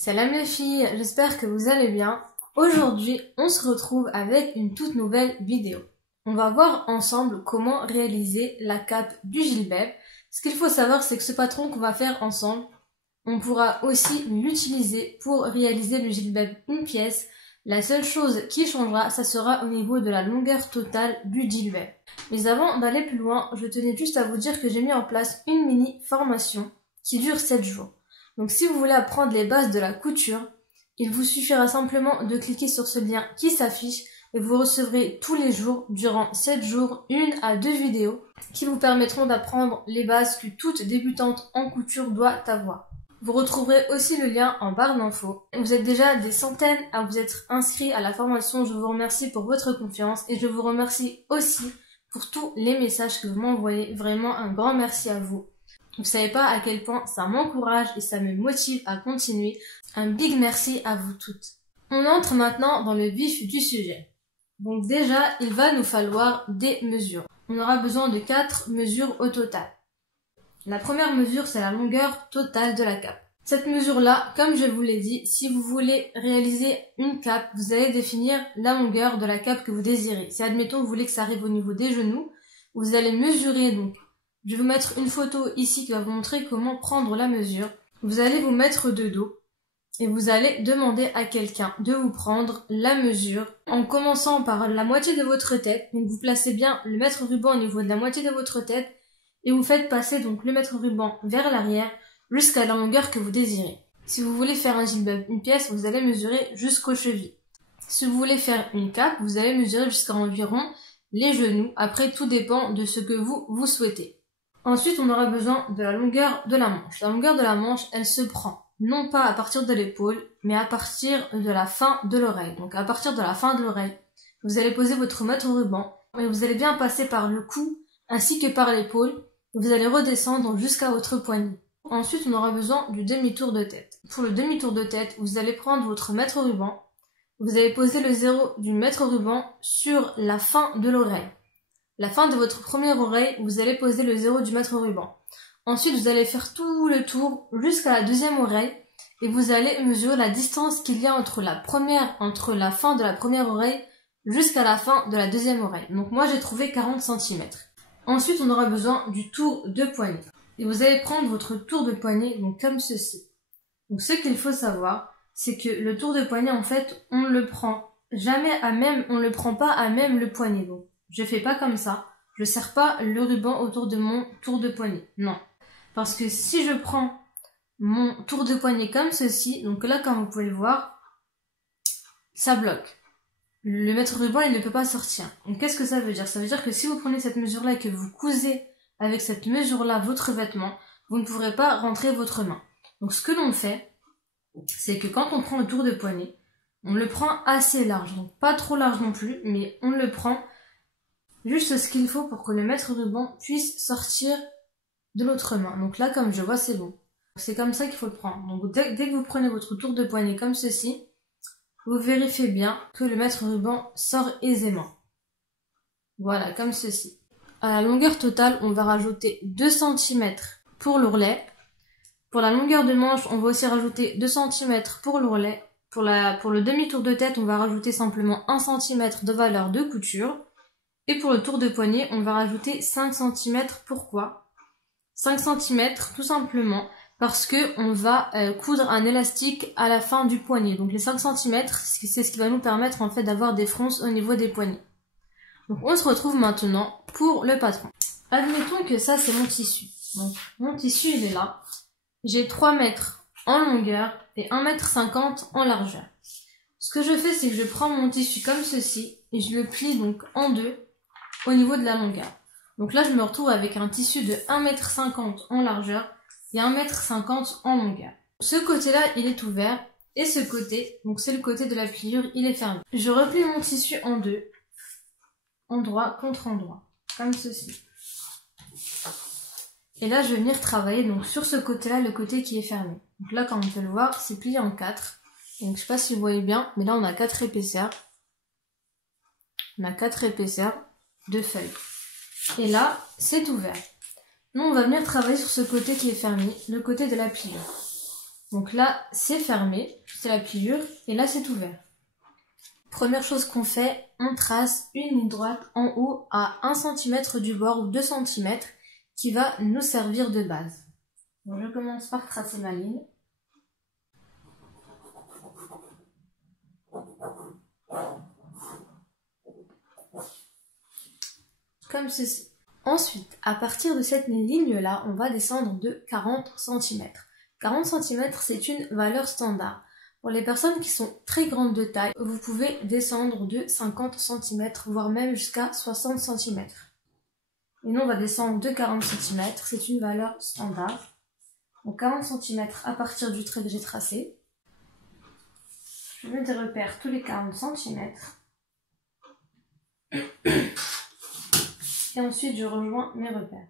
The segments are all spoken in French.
Salam les filles, j'espère que vous allez bien. Aujourd'hui, on se retrouve avec une toute nouvelle vidéo. On va voir ensemble comment réaliser la cape du jilbab. Ce qu'il faut savoir, c'est que ce patron qu'on va faire ensemble, on pourra aussi l'utiliser pour réaliser le jilbab une pièce. La seule chose qui changera, ça sera au niveau de la longueur totale du jilbab. Mais avant d'aller plus loin, je tenais juste à vous dire que j'ai mis en place une mini formation qui dure 7 jours. Donc si vous voulez apprendre les bases de la couture, il vous suffira simplement de cliquer sur ce lien qui s'affiche et vous recevrez tous les jours, durant 7 jours, 1 à 2 vidéos qui vous permettront d'apprendre les bases que toute débutante en couture doit avoir. Vous retrouverez aussi le lien en barre d'infos. Vous êtes déjà des centaines à vous être inscrits à la formation. Je vous remercie pour votre confiance et je vous remercie aussi pour tous les messages que vous m'envoyez. Vraiment un grand merci à vous. Vous savez pas à quel point ça m'encourage et ça me motive à continuer. Un big merci à vous toutes. On entre maintenant dans le vif du sujet. Donc déjà, il va nous falloir des mesures. On aura besoin de 4 mesures au total. La première mesure, c'est la longueur totale de la cape. Cette mesure-là, comme je vous l'ai dit, si vous voulez réaliser une cape, vous allez définir la longueur de la cape que vous désirez. Si admettons vous voulez que ça arrive au niveau des genoux, vous allez mesurer donc. Je vais vous mettre une photo ici qui va vous montrer comment prendre la mesure. Vous allez vous mettre de dos et vous allez demander à quelqu'un de vous prendre la mesure en commençant par la moitié de votre tête. Donc vous placez bien le mètre ruban au niveau de la moitié de votre tête et vous faites passer donc le mètre ruban vers l'arrière jusqu'à la longueur que vous désirez. Si vous voulez faire un jilbab, une pièce, vous allez mesurer jusqu'aux chevilles. Si vous voulez faire une cape, vous allez mesurer jusqu'à environ les genoux. Après, tout dépend de ce que vous souhaitez. Ensuite, on aura besoin de la longueur de la manche. La longueur de la manche, elle se prend non pas à partir de l'épaule, mais à partir de la fin de l'oreille. Donc à partir de la fin de l'oreille, vous allez poser votre mètre ruban et vous allez bien passer par le cou ainsi que par l'épaule. Vous allez redescendre jusqu'à votre poignet. Ensuite, on aura besoin du demi-tour de tête. Pour le demi-tour de tête, vous allez prendre votre mètre ruban. Vous allez poser le zéro du mètre ruban sur la fin de l'oreille. La fin de votre première oreille, vous allez poser le zéro du mètre ruban. Ensuite, vous allez faire tout le tour jusqu'à la deuxième oreille et vous allez mesurer la distance qu'il y a entre la fin de la première oreille jusqu'à la fin de la deuxième oreille. Donc moi, j'ai trouvé 40 cm. Ensuite, on aura besoin du tour de poignet. Et vous allez prendre votre tour de poignet donc comme ceci. Donc ce qu'il faut savoir, c'est que le tour de poignet, en fait, on le prend pas à même le poignet. Donc je fais pas comme ça. Je serre pas le ruban autour de mon tour de poignet. Non. Parce que si je prends mon tour de poignet comme ceci, donc là, comme vous pouvez le voir, ça bloque. Le mètre ruban, il ne peut pas sortir. Donc qu'est-ce que ça veut dire? Ça veut dire que si vous prenez cette mesure-là et que vous cousez avec cette mesure-là votre vêtement, vous ne pourrez pas rentrer votre main. Donc ce que l'on fait, c'est que quand on prend le tour de poignet, on le prend assez large. Donc pas trop large non plus, mais on le prend juste ce qu'il faut pour que le mètre ruban puisse sortir de l'autre main. Donc là, comme je vois, c'est bon. C'est comme ça qu'il faut le prendre. Donc dès que vous prenez votre tour de poignet comme ceci, vous vérifiez bien que le mètre ruban sort aisément. Voilà, comme ceci. À la longueur totale, on va rajouter 2 cm pour l'ourlet. Pour la longueur de manche, on va aussi rajouter 2 cm pour l'ourlet. Pour le demi-tour de tête, on va rajouter simplement 1 cm de valeur de couture. Et pour le tour de poignet, on va rajouter 5 cm. Pourquoi 5 cm tout simplement parce que on va coudre un élastique à la fin du poignet. Donc les 5 cm, c'est ce qui va nous permettre en fait d'avoir des fronces au niveau des poignets. Donc on se retrouve maintenant pour le patron. Admettons que ça c'est mon tissu. Donc mon tissu il est là. J'ai 3 mètres en longueur et 1,50 m en largeur. Ce que je fais c'est que je prends mon tissu comme ceci et je le plie donc en deux au niveau de la longueur. Donc là, je me retrouve avec un tissu de 1,50 m en largeur et 1,50 m en longueur. Ce côté-là, il est ouvert et ce côté, donc c'est le côté de la pliure, il est fermé. Je replie mon tissu en deux, endroit contre endroit, comme ceci. Et là, je vais venir travailler donc sur ce côté-là, le côté qui est fermé. Donc là, comme on peut le voir, c'est plié en 4. Donc je sais pas si vous voyez bien, mais là, on a 4 épaisseurs. On a 4 épaisseurs de feuilles. Et là, c'est ouvert. Nous, on va venir travailler sur ce côté qui est fermé, le côté de la pliure. Donc là, c'est fermé, c'est la pliure, et là, c'est ouvert. Première chose qu'on fait, on trace une ligne droite en haut à 1 cm du bord ou 2 cm qui va nous servir de base. Donc je commence par tracer ma ligne. Comme ceci. Ensuite, à partir de cette ligne-là, on va descendre de 40 cm. 40 cm, c'est une valeur standard. Pour les personnes qui sont très grandes de taille, vous pouvez descendre de 50 cm, voire même jusqu'à 60 cm. Et nous, on va descendre de 40 cm, c'est une valeur standard. Donc 40 cm à partir du trait que j'ai tracé. Je mets des repères tous les 40 cm. Et ensuite, je rejoins mes repères.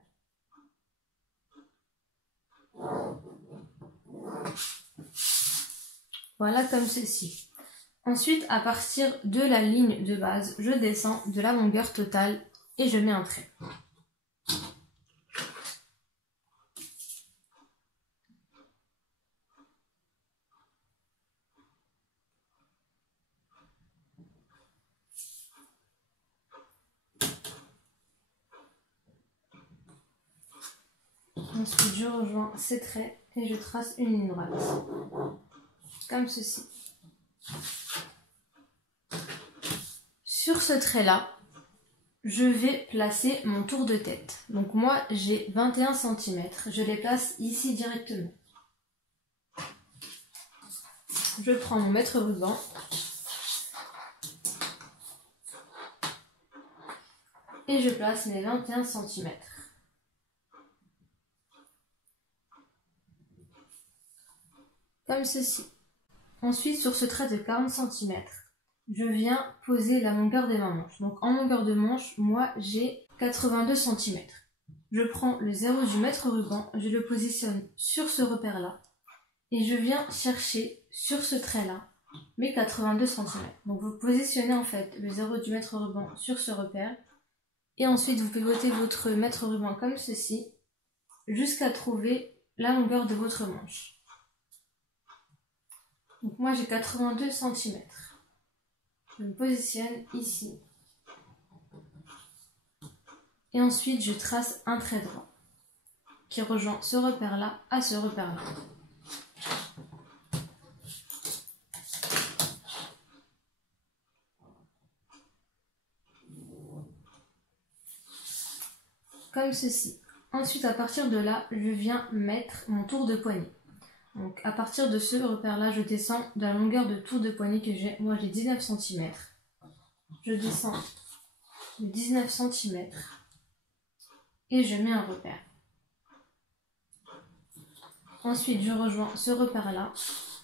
Voilà comme ceci. Ensuite, à partir de la ligne de base, je descends de la longueur totale et je mets un trait. Ensuite, je rejoins ces traits et je trace une ligne droite. Comme ceci. Sur ce trait-là, je vais placer mon tour de tête. Donc moi, j'ai 21 cm. Je les place ici directement. Je prends mon mètre ruban. Et je place mes 21 cm. Comme ceci. Ensuite, sur ce trait de 40 cm, je viens poser la longueur de ma manche. Donc en longueur de manche, moi j'ai 82 cm. Je prends le 0 du mètre ruban, je le positionne sur ce repère-là. Et je viens chercher sur ce trait-là mes 82 cm. Donc vous positionnez en fait le 0 du mètre ruban sur ce repère. Et ensuite vous pivotez votre mètre ruban comme ceci, jusqu'à trouver la longueur de votre manche. Donc moi j'ai 82 cm. Je me positionne ici. Et ensuite je trace un trait droit qui rejoint ce repère-là à ce repère-là. Comme ceci. Ensuite à partir de là, je viens mettre mon tour de poignet. Donc à partir de ce repère-là, je descends de la longueur de tour de poignet que j'ai. Moi j'ai 19 cm. Je descends de 19 cm et je mets un repère. Ensuite, je rejoins ce repère-là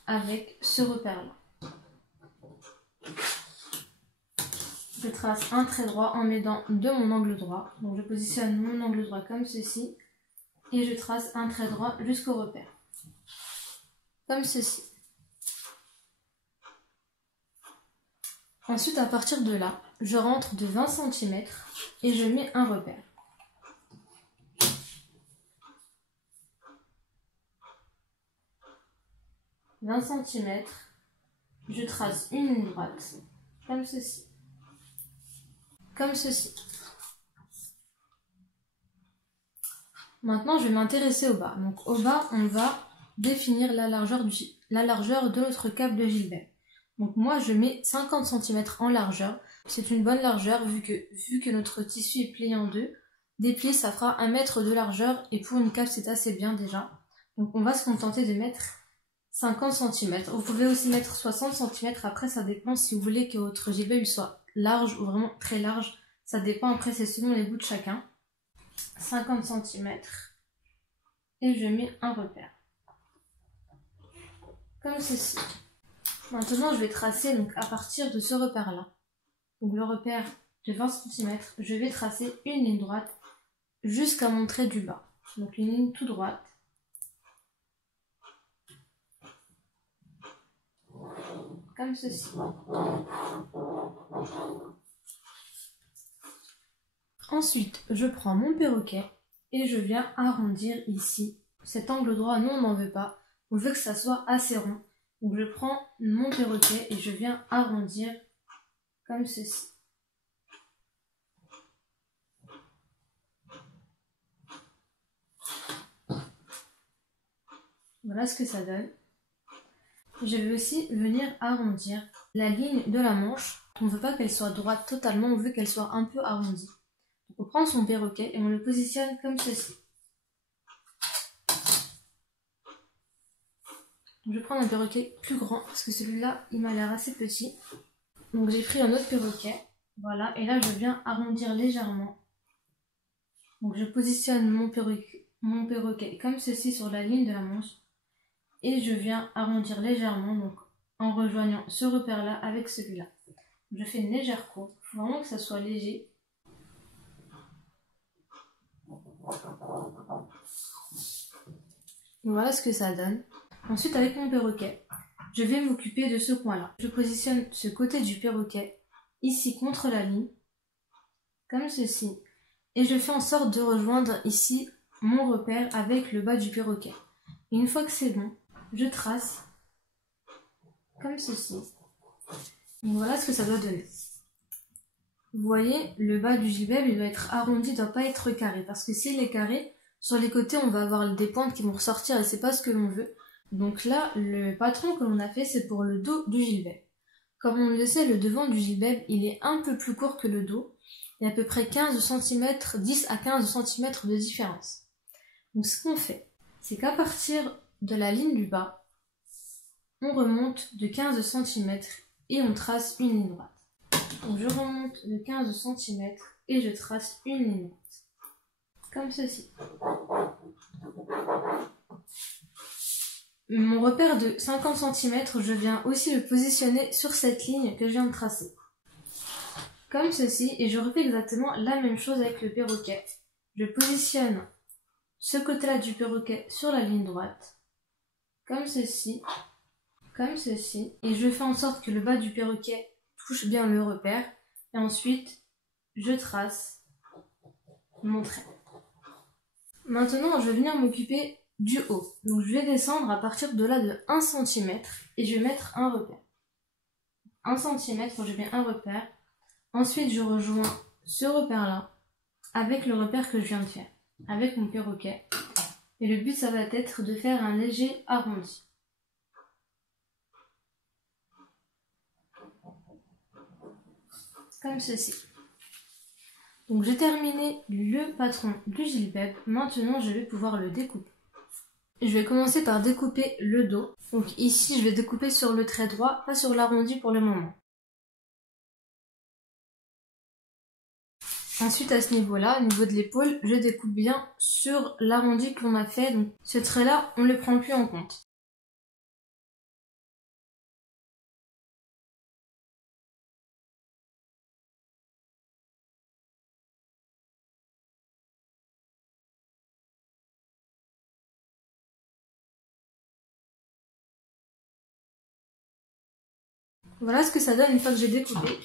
avec ce repère-là. Je trace un trait droit en m'aidant de mon angle droit. Donc je positionne mon angle droit comme ceci et je trace un trait droit jusqu'au repère. Comme ceci. Ensuite, à partir de là, je rentre de 20 cm et je mets un repère. « 20 cm, je trace une ligne droite, comme ceci. Comme ceci. Maintenant, je vais m'intéresser au bas. Donc au bas, on va définir la largeur de notre câble de Gilbert. Donc moi, je mets 50 cm en largeur. C'est une bonne largeur vu que notre tissu est plié en deux. Déplié, ça fera 1 mètre de largeur et pour une cape, c'est assez bien déjà. Donc on va se contenter de mettre 50 cm. Vous pouvez aussi mettre 60 cm. Après, ça dépend si vous voulez que votre gibet lui soit large ou vraiment très large. Ça dépend, après, c'est selon les goûts de chacun. 50 cm. Et je mets un repère. Comme ceci. Maintenant, je vais tracer donc à partir de ce repère-là. Donc le repère de 20 cm, je vais tracer une ligne droite jusqu'à mon trait du bas. Donc une ligne tout droite. Comme ceci. Ensuite, je prends mon perroquet et je viens arrondir ici. Cet angle droit, nous on n'en veut pas. on veut que ça soit assez rond. Donc je prends mon perroquet et je viens arrondir comme ceci. Voilà ce que ça donne. Je vais aussi venir arrondir la ligne de la manche. On ne veut pas qu'elle soit droite totalement, on veut qu'elle soit un peu arrondie. Donc on prend son perroquet et on le positionne comme ceci. Je vais prendre un perroquet plus grand parce que celui-là, il m'a l'air assez petit. Donc j'ai pris un autre perroquet. Voilà, et là je viens arrondir légèrement. Donc je positionne mon perroquet comme ceci sur la ligne de la manche. Et je viens arrondir légèrement, donc en rejoignant ce repère-là avec celui-là. Je fais une légère courbe, il faut vraiment que ça soit léger. Voilà ce que ça donne. Ensuite, avec mon perroquet, je vais m'occuper de ce coin-là. Je positionne ce côté du perroquet ici contre la ligne, comme ceci. Et je fais en sorte de rejoindre ici mon repère avec le bas du perroquet. Et une fois que c'est bon, je trace comme ceci. Et voilà ce que ça doit donner. Vous voyez, le bas du gilbert, il doit être arrondi, il ne doit pas être carré. Parce que s'il est carré, sur les côtés, on va avoir des pointes qui vont ressortir et c'est pas ce que l'on veut. Donc là, le patron que l'on a fait, c'est pour le dos du gilbert. Comme on le sait, le devant du gilbert, il est un peu plus court que le dos. Il y a à peu près 15 cm, 10 à 15 cm de différence. Donc ce qu'on fait, c'est qu'à partir de la ligne du bas, on remonte de 15 cm et on trace une ligne droite. Donc je remonte de 15 cm et je trace une ligne droite. Comme ceci. Mon repère de 50 cm, je viens aussi le positionner sur cette ligne que je viens de tracer. Comme ceci, et je refais exactement la même chose avec le perroquet. Je positionne ce côté-là du perroquet sur la ligne droite, comme ceci, et je fais en sorte que le bas du perroquet touche bien le repère, et ensuite, je trace mon trait. Maintenant, je vais venir m'occuper du haut. Donc je vais descendre à partir de là de 1 cm et je vais mettre un repère. 1 cm, je mets un repère. Ensuite, je rejoins ce repère-là avec le repère que je viens de faire, avec mon perroquet. Et le but, ça va être de faire un léger arrondi. Comme ceci. Donc j'ai terminé le patron du gilbert. Maintenant, je vais pouvoir le découper. Je vais commencer par découper le dos. Donc ici, je vais découper sur le trait droit, pas sur l'arrondi pour le moment. Ensuite, à ce niveau-là, au niveau de l'épaule, je découpe bien sur l'arrondi qu'on a fait. Donc ce trait-là, on ne le prend plus en compte. Voilà ce que ça donne une fois que j'ai découpé.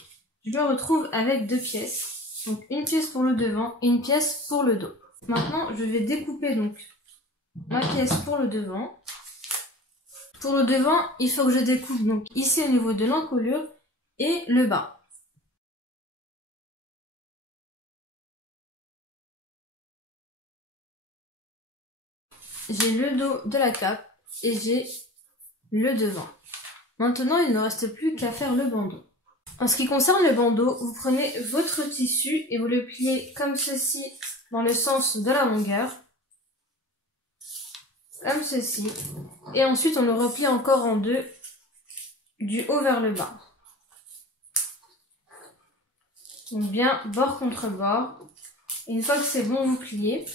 Je me retrouve avec deux pièces. Donc une pièce pour le devant et une pièce pour le dos. Maintenant, je vais découper donc ma pièce pour le devant. Pour le devant, il faut que je découpe donc ici au niveau de l'encolure et le bas. J'ai le dos de la cape et j'ai le devant. Maintenant, il ne reste plus qu'à faire le bandeau. En ce qui concerne le bandeau, vous prenez votre tissu et vous le pliez comme ceci dans le sens de la longueur. Comme ceci. Et ensuite, on le replie encore en deux, du haut vers le bas. Donc bien bord contre bord. Et une fois que c'est bon, vous pliez.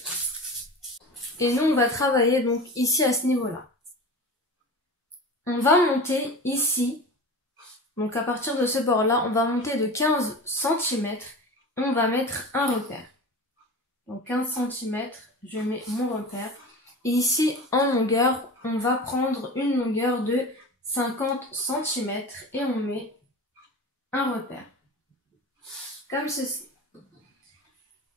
Et nous, on va travailler donc ici à ce niveau-là. On va monter ici. Donc à partir de ce bord-là, on va monter de 15 cm et on va mettre un repère. Donc 15 cm, je mets mon repère. Et ici, en longueur, on va prendre une longueur de 50 cm et on met un repère. Comme ceci.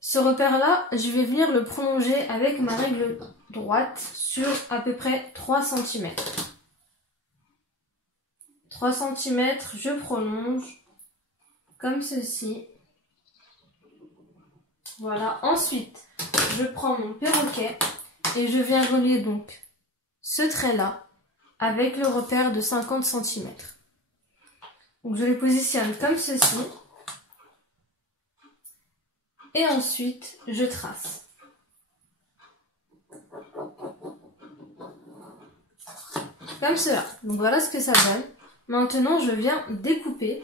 Ce repère-là, je vais venir le prolonger avec ma règle droite sur à peu près 3 cm. 3 cm, je prolonge comme ceci. Voilà. Ensuite, je prends mon perroquet et je viens relier donc ce trait-là avec le repère de 50 cm. Donc je les positionne comme ceci. Et ensuite, je trace. Comme cela. Donc voilà ce que ça donne. Maintenant, je viens découper.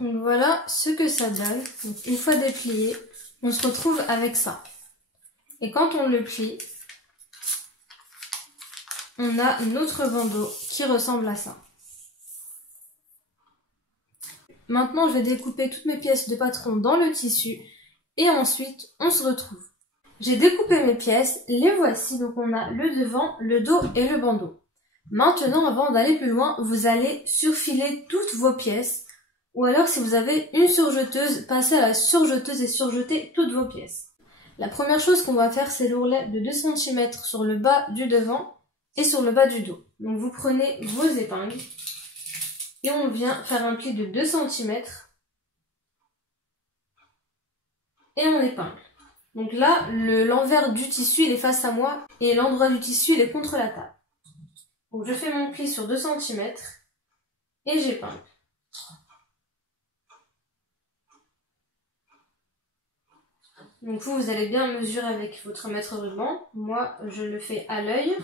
Donc voilà ce que ça donne. Donc une fois déplié, on se retrouve avec ça. Et quand on le plie, on a notre bandeau qui ressemble à ça. Maintenant, je vais découper toutes mes pièces de patron dans le tissu et ensuite, on se retrouve. J'ai découpé mes pièces, les voici. Donc on a le devant, le dos et le bandeau. Maintenant, avant d'aller plus loin, vous allez surfiler toutes vos pièces. Ou alors, si vous avez une surjeteuse, passez à la surjeteuse et surjetez toutes vos pièces. La première chose qu'on va faire, c'est l'ourlet de 2 cm sur le bas du devant et sur le bas du dos. Donc vous prenez vos épingles et on vient faire un pli de 2 cm et on épingle. Donc là, l'envers du tissu, il est face à moi et l'endroit du tissu, il est contre la table. Donc je fais mon pli sur 2 cm et j'épingle. Donc vous allez bien mesurer avec votre mètre ruban. Moi, je le fais à l'œil.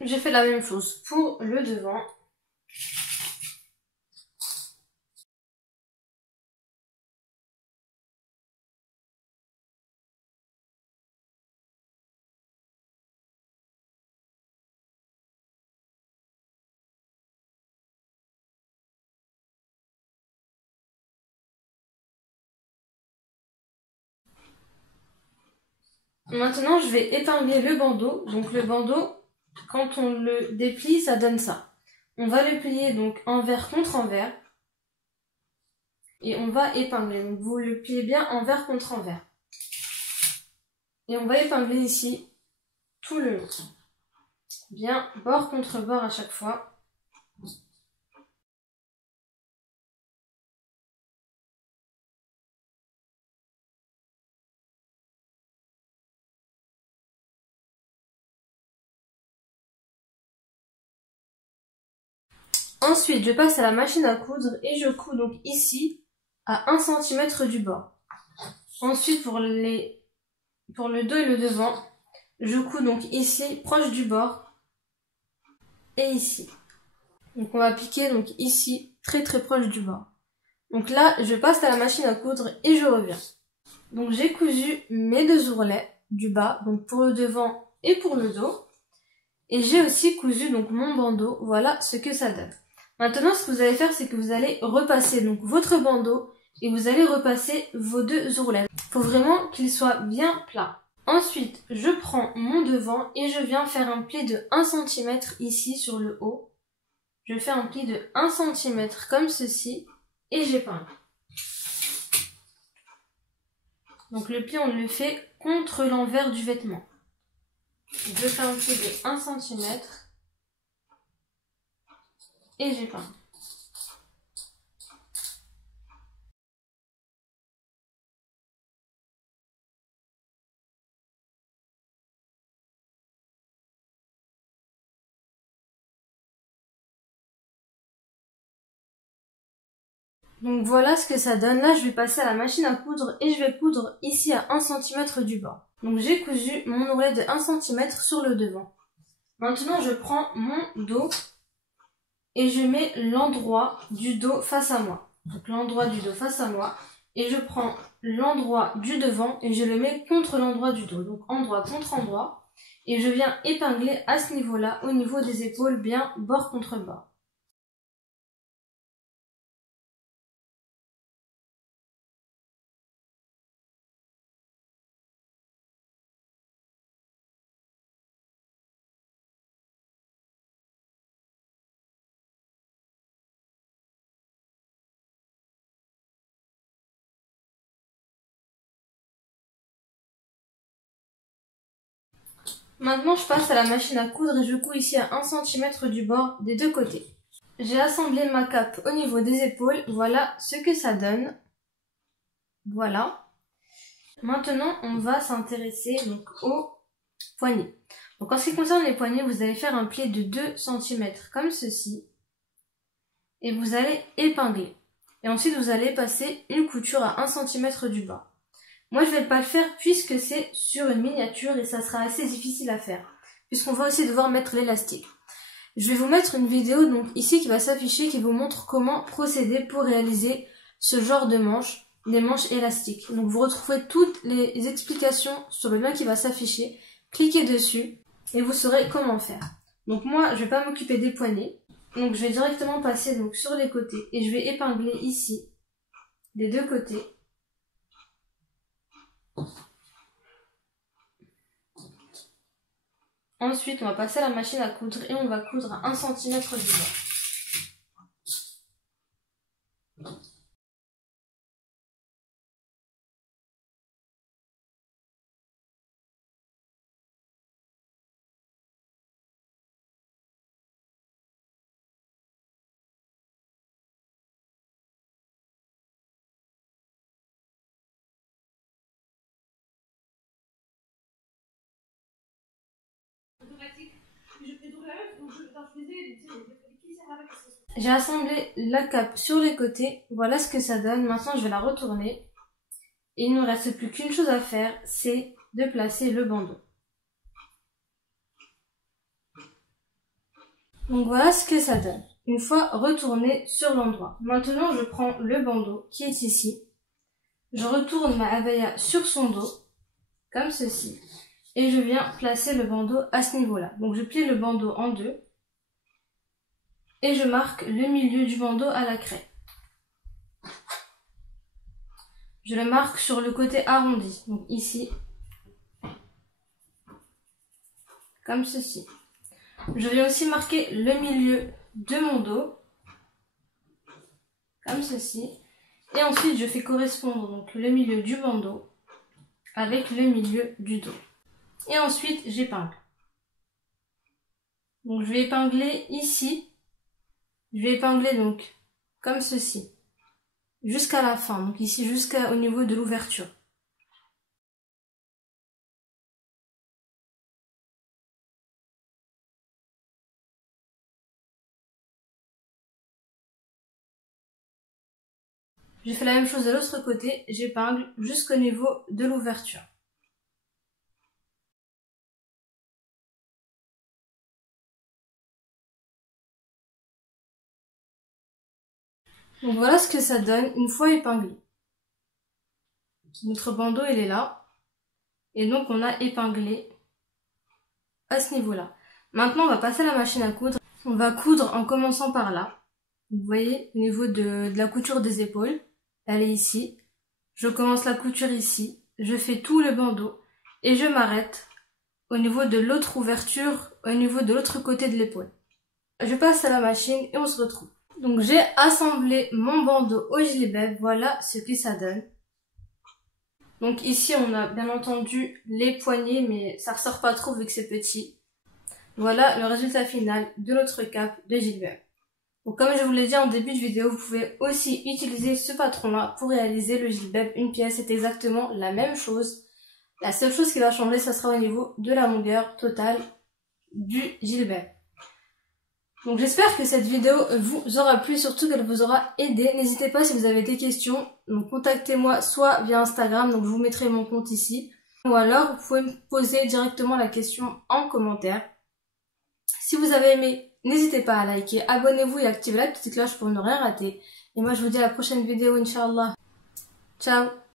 J'ai fait la même chose pour le devant. Maintenant, je vais épingler le bandeau. Donc le bandeau, quand on le déplie, ça donne ça. On va le plier donc envers contre envers. Et on va épingler. Donc vous le pliez bien envers contre envers. Et on va épingler ici tout le long. Bien bord contre bord à chaque fois. Ensuite, je passe à la machine à coudre et je couds donc ici à 1 cm du bord. Ensuite, pour le dos et le devant, je couds donc ici, proche du bord, et ici. Donc on va piquer donc ici, très proche du bord. Donc là, je passe à la machine à coudre et je reviens. Donc j'ai cousu mes 2 ourlets du bas, donc pour le devant et pour le dos. Et j'ai aussi cousu donc mon bandeau, voilà ce que ça donne. Maintenant, ce que vous allez faire, c'est que vous allez repasser donc votre bandeau et vous allez repasser vos 2 ourlets. Il faut vraiment qu'ils soient bien plats. Ensuite, je prends mon devant et je viens faire un pli de 1 cm ici sur le haut. Je fais un pli de 1 cm comme ceci et j'épingle. Donc le pli, on le fait contre l'envers du vêtement. Je fais un pli de 1 cm et j'épingle. Donc voilà ce que ça donne. Là, je vais passer à la machine à coudre et je vais coudre ici à 1 cm du bord. Donc j'ai cousu mon ourlet de 1 cm sur le devant. Maintenant, je prends mon dos et je mets l'endroit du dos face à moi. Donc l'endroit du dos face à moi. Et je prends l'endroit du devant et je le mets contre l'endroit du dos. Donc endroit contre endroit. Et je viens épingler à ce niveau-là, au niveau des épaules, bien bord contre bord. Maintenant, je passe à la machine à coudre et je couds ici à 1 cm du bord des deux côtés. J'ai assemblé ma cape au niveau des épaules. Voilà ce que ça donne. Voilà. Maintenant, on va s'intéresser donc aux poignets. Donc en ce qui concerne les poignets, vous allez faire un pli de 2 cm comme ceci. Et vous allez épingler. Et ensuite, vous allez passer une couture à 1 cm du bas. Moi, je vais pas le faire puisque c'est sur une miniature et ça sera assez difficile à faire. Puisqu'on va aussi devoir mettre l'élastique. Je vais vous mettre une vidéo donc ici qui va s'afficher qui vous montre comment procéder pour réaliser ce genre de manches, des manches élastiques. Donc vous retrouvez toutes les explications sur le lien qui va s'afficher. Cliquez dessus et vous saurez comment faire. Donc moi, je vais pas m'occuper des poignets. Donc je vais directement passer donc sur les côtés et je vais épingler ici des deux côtés. Ensuite, on va passer à la machine à coudre et on va coudre à 1 cm du bas. J'ai assemblé la cape sur les côtés, voilà ce que ça donne. Maintenant je vais la retourner et il ne nous reste plus qu'une chose à faire, c'est de placer le bandeau. Donc voilà ce que ça donne, une fois retourné sur l'endroit. Maintenant je prends le bandeau qui est ici, je retourne ma abaya sur son dos, comme ceci, et je viens placer le bandeau à ce niveau-là. Donc je plie le bandeau en deux. Et je marque le milieu du bandeau à la craie. Je le marque sur le côté arrondi, donc ici, comme ceci. Je vais aussi marquer le milieu de mon dos, comme ceci. Et ensuite, je fais correspondre donc le milieu du bandeau avec le milieu du dos. Et ensuite, j'épingle. Donc je vais épingler ici. Je vais épingler donc comme ceci, jusqu'à la fin, donc ici jusqu'au niveau de l'ouverture. J'ai fait la même chose de l'autre côté, j'épingle jusqu'au niveau de l'ouverture. Donc voilà ce que ça donne une fois épinglé. Notre bandeau il est là. Et donc on a épinglé à ce niveau-là. Maintenant on va passer à la machine à coudre. On va coudre en commençant par là. Vous voyez au niveau de la couture des épaules. Elle est ici. Je commence la couture ici. Je fais tout le bandeau. Et je m'arrête au niveau de l'autre ouverture, au niveau de l'autre côté de l'épaule. Je passe à la machine et on se retrouve. Donc j'ai assemblé mon bandeau au gilet, voilà ce que ça donne. Donc ici on a bien entendu les poignets mais ça ressort pas trop vu que c'est petit. Voilà le résultat final de notre cape de gilet. Donc comme je vous l'ai dit en début de vidéo, vous pouvez aussi utiliser ce patron là pour réaliser le gilet. Une pièce c'est exactement la même chose. La seule chose qui va changer, ça sera au niveau de la longueur totale du gilet. Donc j'espère que cette vidéo vous aura plu, surtout qu'elle vous aura aidé. N'hésitez pas si vous avez des questions, donc contactez-moi soit via Instagram, donc je vous mettrai mon compte ici, ou alors vous pouvez me poser directement la question en commentaire. Si vous avez aimé, n'hésitez pas à liker, abonnez-vous et activez la petite cloche pour ne rien rater. Et moi je vous dis à la prochaine vidéo, Inch'Allah. Ciao.